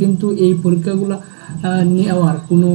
কিন্তু এই পরীক্ষাগুলো নেওয়ার কোনো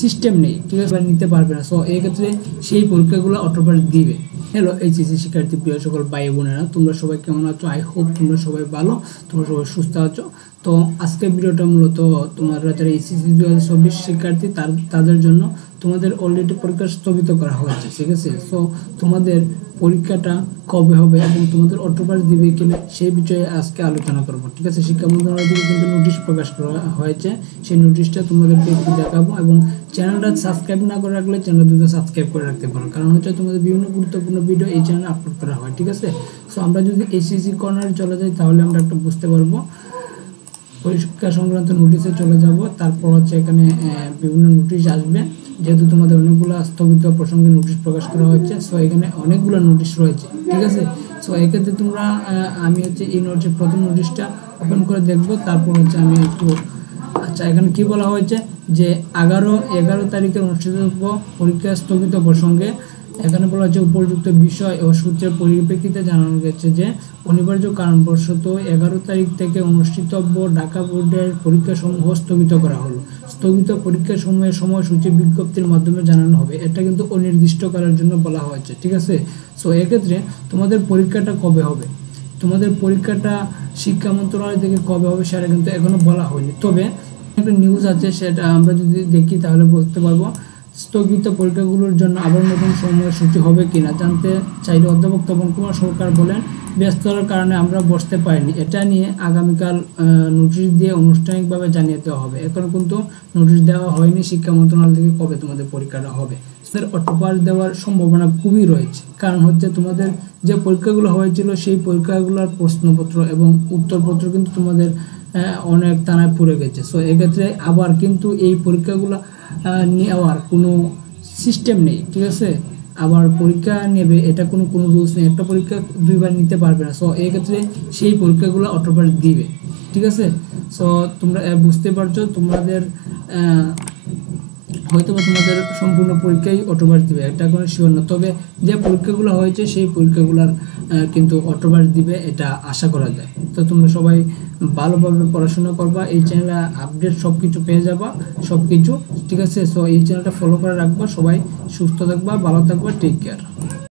সিস্টেম নেই, ঠিক আছে, নিতে পারবে না। সো এই ক্ষেত্রে সেই পরীক্ষাগুলো অটোপাস দিবে। হ্যালো এইচএসসি শিক্ষার্থী প্রিয় সকল ভাই বোনেরা, তোমরা সবাই কেমন আছো? আই হোপ তোমরা সবাই ভালো, তোমরা সবাই সুস্থ আছো। তো আজকের ভিডিওটা মূলত তোমরা যারা এইচএসসি 2024 শিক্ষার্থী তাদের জন্য তোমাদের অলরেডি পরীক্ষা স্থগিত করা হয়েছে, ঠিক আছে। সো তোমাদের পরীক্ষাটা কবে হবে এবং তোমাদের অটোপাস দিবে কিনা সেই বিষয়ে আজকে আলোচনা করবো, ঠিক আছে। শিক্ষা মন্ত্রণালয় থেকে কিন্তু নোটিশ প্রকাশ করা হয়েছে, সেই নোটিশটা তোমাদেরকে একটু দেখাবো। এবং চ্যানেলটা সাবস্ক্রাইব না করে রাখলে চ্যানেল দুটো সাবস্ক্রাইব করে রাখতে পারো, কারণ হচ্ছে তোমাদের বিভিন্ন গুরুত্বপূর্ণ ভিডিও এই চ্যানেলে আপলোড করা হয়, ঠিক আছে। সো আমরা যদি এইচএসসি কর্নারে চলে যাই তাহলে আমরা একটা বুঝতে পারবো। পরীক্ষা সংক্রান্ত নোটিশে চলে যাব, তারপর হচ্ছে এখানে বিভিন্ন নোটিশ আসবে, যেহেতু তোমাদের অনেকগুলো স্থগিত প্রসঙ্গে নোটিশ প্রকাশ করা হয়েছে। সো এখানে অনেকগুলো নোটিশ রয়েছে, ঠিক আছে। সো এক্ষেত্রে তোমরা আমি হচ্ছে এই নোটিশ প্রথম নোটিশটা ওপেন করে দেখবো, তারপর হচ্ছে আমি একটু আচ্ছা এখানে কি বলা হয়েছে যে 11 তারিখের অনুষ্ঠিতব্য পরীক্ষা স্থগিত প্রসঙ্গে এখানে বলা হচ্ছে উপযুক্ত বিষয় ও সূত্রের পরিপ্রেক্ষিতে জানানো গেছে যে অনিবার্য কারণবশত 11 তারিখ থেকে অনুষ্ঠিতব্য ঢাকা বোর্ডের পরীক্ষাসমূহ স্থগিত করা হলো। স্থগিত পরীক্ষাসমূহের সময়সূচি বিজ্ঞপ্তির মাধ্যমে জানানো হবে। এটা কিন্তু অনির্দিষ্টকালের জন্য বলা হয়েছে, ঠিক আছে। সো এক্ষেত্রে তোমাদের পরীক্ষাটা কবে হবে, তোমাদের পরীক্ষাটা শিক্ষা মন্ত্রণালয় থেকে কবে হবে সেটা কিন্তু এখনো বলা হয়নি। তবে একটা নিউজ আছে, সেটা আমরা যদি দেখি তাহলে বুঝতে পারবো। স্থগিত পরীক্ষাগুলোর জন্য আবার নতুন সময়সূচি হবে কিনা জানতে চাইলে অধ্যাপক তপন কুমার সরকার বলেন, ব্যস্ততার কারণে আমরা বসতে পারিনি, এটা নিয়ে আগামীকাল নোটিশ দিয়ে আনুষ্ঠানিকভাবে জানিয়ে দেওয়া হবে। এখনো কিন্তু নোটিশ দেওয়া হয়নি শিক্ষা মন্ত্রণালয় থেকে কবে তোমাদের পরীক্ষাটা হবে। অটোপাস দেওয়ার সম্ভাবনা খুবই রয়েছে, কারণ হচ্ছে তোমাদের যে পরীক্ষাগুলো হয়েছিল সেই পরীক্ষাগুলোর প্রশ্নপত্র এবং উত্তরপত্র কিন্তু তোমাদের অনেক টানায় পড়ে গেছে। সো এক্ষেত্রে আবার কিন্তু এই পরীক্ষাগুলো নেওয়ার কোনো সিস্টেম নেই, ঠিক আছে। আবার পরীক্ষা নেবে এটা কোনো রুলস নেই, একটা পরীক্ষা দুইবার নিতে পারবে না। সো এই ক্ষেত্রে সেই পরীক্ষাগুলো অটোপাস দিবে, ঠিক আছে। সো তোমরা বুঝতে পারছো, তোমাদের হয়তো তোমাদের সম্পূর্ণ পরীক্ষাই অটোপাস দিবে, এটা কোনো শিওর না। তবে যে পরীক্ষাগুলো হয়েছে সেই পরীক্ষাগুলোর কিন্তু অটোপাস দিবে, এটা আশা করা যায়। তো তোমরা সবাই ভালোভাবে পড়াশোনা করবা, এই চ্যানেলে আপডেট সব কিছু পেয়ে যাবা, সব কিছু, ঠিক আছে। সো এই চ্যানেলটা ফলো করে রাখবা, সবাই সুস্থ থাকবা, ভালো থাকবা, টেক কেয়ার।